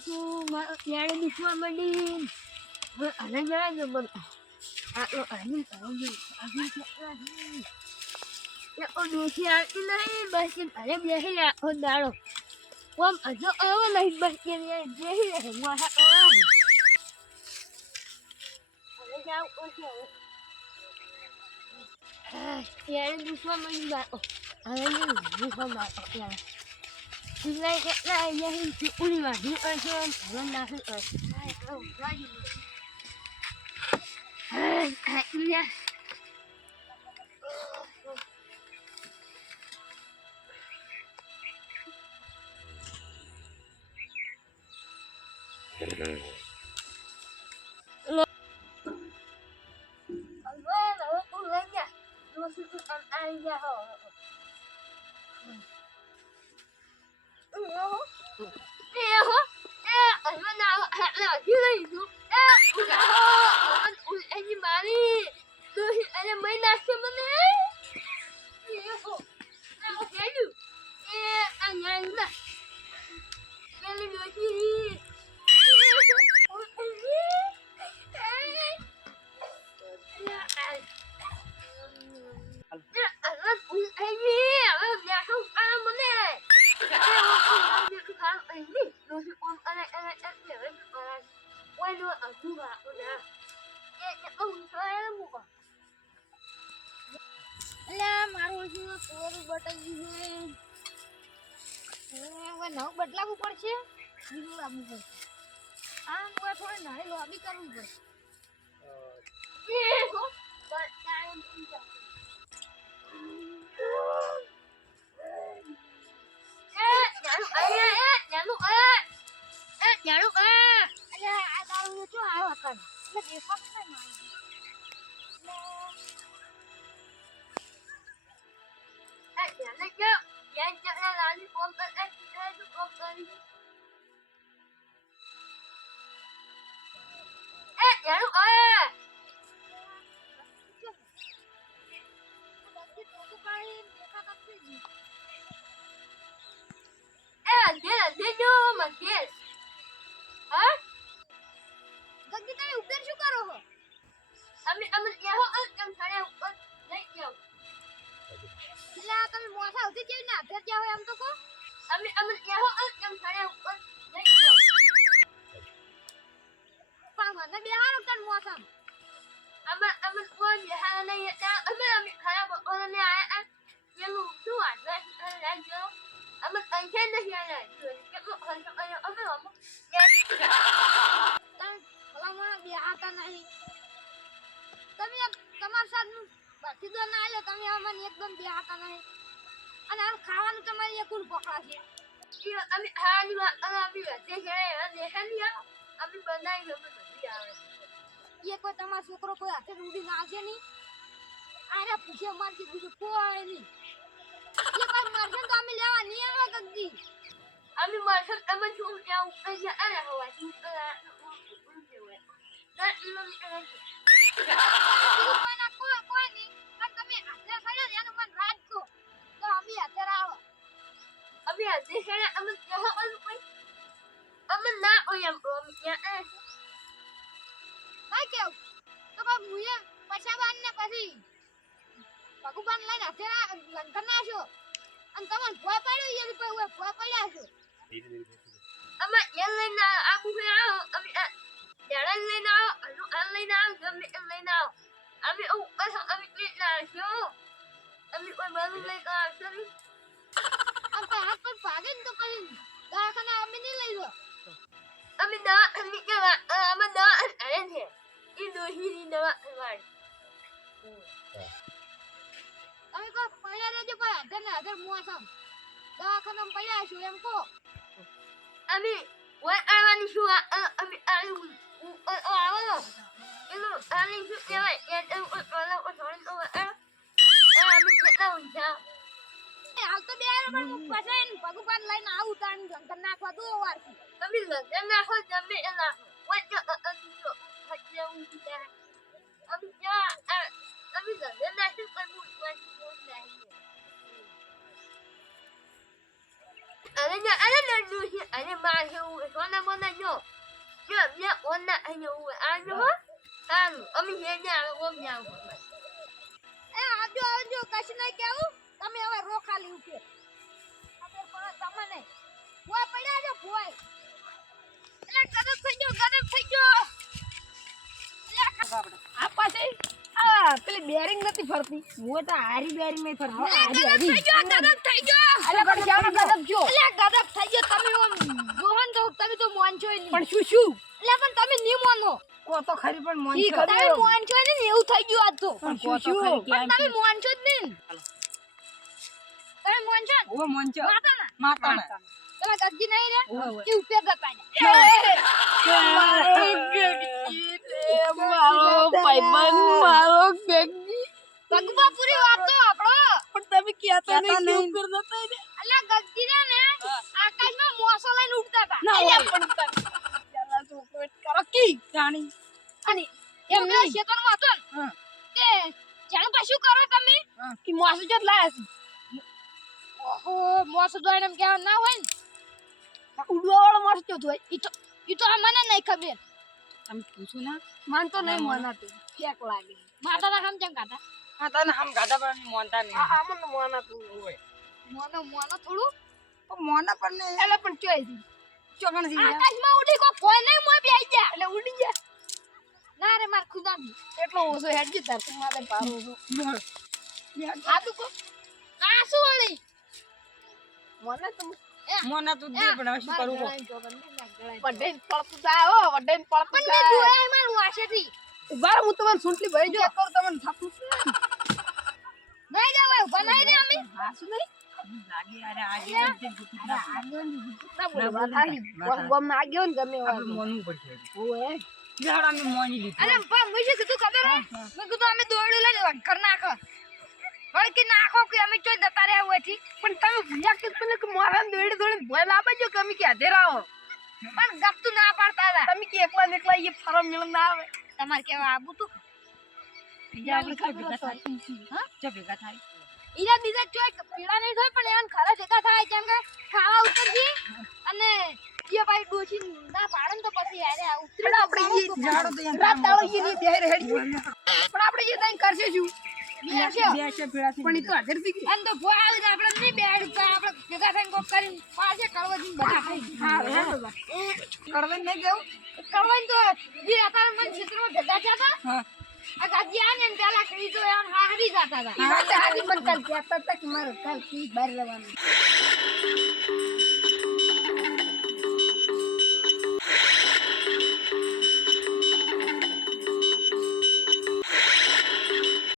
છું મારા ત્યારે દુખવા માંડી અને જરા જબર આ તો અહીં દોશી આવતી નહીં બસ અરે બેસી આખો દાડો કોમ હજુ આવો નહીં બસ કે બેસી રહે મારા હવે જાવ ઓછો ત્યારે દુખવા માંડી બાળકો હવે દુખવા બાળકો ત્યારે સિલાઈ કેટલા અહીંયાથી ઉડી વાંધી કરશો હવે નાખી કરશો બદલાવવું પડશે બીજું લાવવું પડશે આમ થોડી નાની લોબી કરવી પડશે છોકરો કોઈ હાથે રૂડી નાખે નહીં આરે પૂછે મારથી બીજું કોઈ નહીં એ કોઈ મારશે તો અમે લેવા નહીં આવે કદી અમે મારશે તમે શું ત્યાં ઉપર આરે હવા કોઈ નહીં પણ તમે હાથે સળે એનું મન રાખજો તો અમે હાથે આવો અમે હાથે સળે અમે ત્યાં કોઈ અમે ના હોય એમ અમે ત્યાં ના કેવું તો બા મુએ પછાવાન ને પછી ભગવાન લઈને હાથે લંકર નાશો અને તમને ભોય પાડ્યો એ કોઈ હોય ભોય પડ્યા છો અમે એ લઈને આખું ફે આવો અમે ડેડા લઈને આવો આ લઈને આવો ગમે એ લઈને આવો અમે અમે કેટલા છો અમે કોઈ બાજુ લઈને આવશો નહીં અમે હાથ પર ભાગે ને તો પછી દવાખાના અમે નહીં લઈ લો અમે દવા અમે દવા અરે છે એ દોહીની દવા વાળી તમે કોઈ પડ્યા રહેજો કોઈ હાથે ને હાથે મોસમ દવાખાનામાં પડ્યા છો એમ કહો અમે વય આવવાની છું અમે આવું આવો એનું આની શું કહેવાય એ ઓલા ઓછોડી તો અમે કેટલા ઊંચા હાલ તો બે પણ પછી ભગવાન લઈને આવું તાણ જંતર નાખવા દો વારથી તમે જંતર નાખો જમે એ નાખો વચ્ચે હચ્ચે ઊંચી જાય અમે ત્યાં અમે જંતર નાખી પણ બોલ નહીં અરે એને અરે નડુ છે અરે માર છે સોના મોના જો મે ઓના આયો આ જો આમ અમી હેને આવે ઓમ જાવ એ આજો કશ નઈ કેવું તમે હવે રો ખાલી ઉઠે અબે પણ તમને ભોય પડ્યા જો ભોય એટલે ગરમ થઈ ગયો આ પાસે આ પેલી બેરિંગ નથી ફરતી હું તો હારી બેરિંગ નહીં ફરતી હારી ગરમ થઈ ગયો અલે પણ જાવ ગરમ જો એટલે ગરમ થઈ ગયો તમે ઓમ જોહન તો તમે તો મોનજો નહીં પણ શું એટલે પણ તમે ની મોનો કો તો ખરી પણ મોનજો તમે મોનજો ને એવું થઈ ગયું આજ તો પણ શું તમે મોનજો જ નહીં તમે મોનજો ઓ મોનજો માતા તમે ગગજી નહીં રે કે ઉપર ગતા મારો ભાઈબંધ મારો ગગજી ભગવા પૂરી વાત તો આપણો પણ તમે કહેતા નહીં ઉપર જતા રે અલ્યા ગગજી ને આકાશમાં મોસો લઈને ઉડતા હતા ના પણ ચાલા ચોકલેટ કરો કી જાણી અને એમ નહીં શેતનમાં હતો ને તે જાણો પાછું કરો તમે કે મોસો જ લાયા છે ઓહો મોસો જોઈને એમ કેવા ના હોય ને ઉડવાવાળો મોસો જો હોય ઈ તો મને નહીં ખબર તમે પૂછો ના માન તો નહીં મોનાતું કેક લાગે માતા ના હમ કેમ ગાતા માતા ના હમ ગાતા પણ મોનતા નહીં હા મને મોનાતું હોય મોનો થોડું મોના પર ને એટલે પણ ચોઈ ચોકણ થી આકાશમાં ઉડી કો કોઈ નહીં મોય બેઈ ગયા એટલે ઉડી ગયા ના રે માર ખુદા એટલો ઓછો હેડ ગયો તાર તું મારે પારો આ તું કો આ શું વળી મોના તું દે પણ હવે શું કરું કો વડે પડતું જાય હો વડે પડતું જાય પણ મે જોયા માર વાસેથી ઉભા હું તમને સુંટલી ભરી જો તો તમને થાપું નહીં જાવ બનાઈ દે અમે હા શું નહીં લાગી અરે આગે ના બોલવા થાલી ગમ ના આગેઓ ને ગમે આપણે મોનવું પડશે ઓએ જાડા મે મોની લીધી અરે પા મુજે કીધું ખબર હે મે કીધું અમે દોડ્યું લઈને કર નાખો વળ કે નાખો કે અમે ચોઈ જતા રહ્યા હોયથી પણ તમે ભૂલ્યા કે પેલે કે મોરા દોડી દોડી ભોય લાવજો કે અમે કે આધેરાઓ પણ ગપતું ના પાડતા હતા તમે કે એકલા એકલા એ ફરમ મિલ ના આવે તમાર કેવા આબુ તું બીજા આપણે કઈ ભેગા થાય હા જો ભેગા થાય ઈરા બીજા ચોય પીડા નહીં થાય પણ એન ખરા ભેગા થાય કેમ કે ખાવા ઉતરજી અને જે ભાઈ ડોશી ના પાડન તો પછી યાર આ ઉતરે આપણે ઈ જાડો તો રાત દાડો ઈ ની બેર હેડી પણ આપણે જે તઈ કરશે શું બેસે પીડા પણ ઈ તો હાજર થી એમ તો ભોય આવે આપણે નહીં બેડ આપણે ભેગા થઈને કોક કરીને પાછે કળવજી બધા હા કળવઈ ન ગયો કળવઈ તો જે આતા મન ક્ષેત્રમાં ભેગા થયા હતા હા આ ગાજી આને પેલા કરી તો એમ હારી જાતા હતા ઈ વાત હારી મન કાલ કહેતા હતા કે મારો કાલ કી બહાર રહેવાનું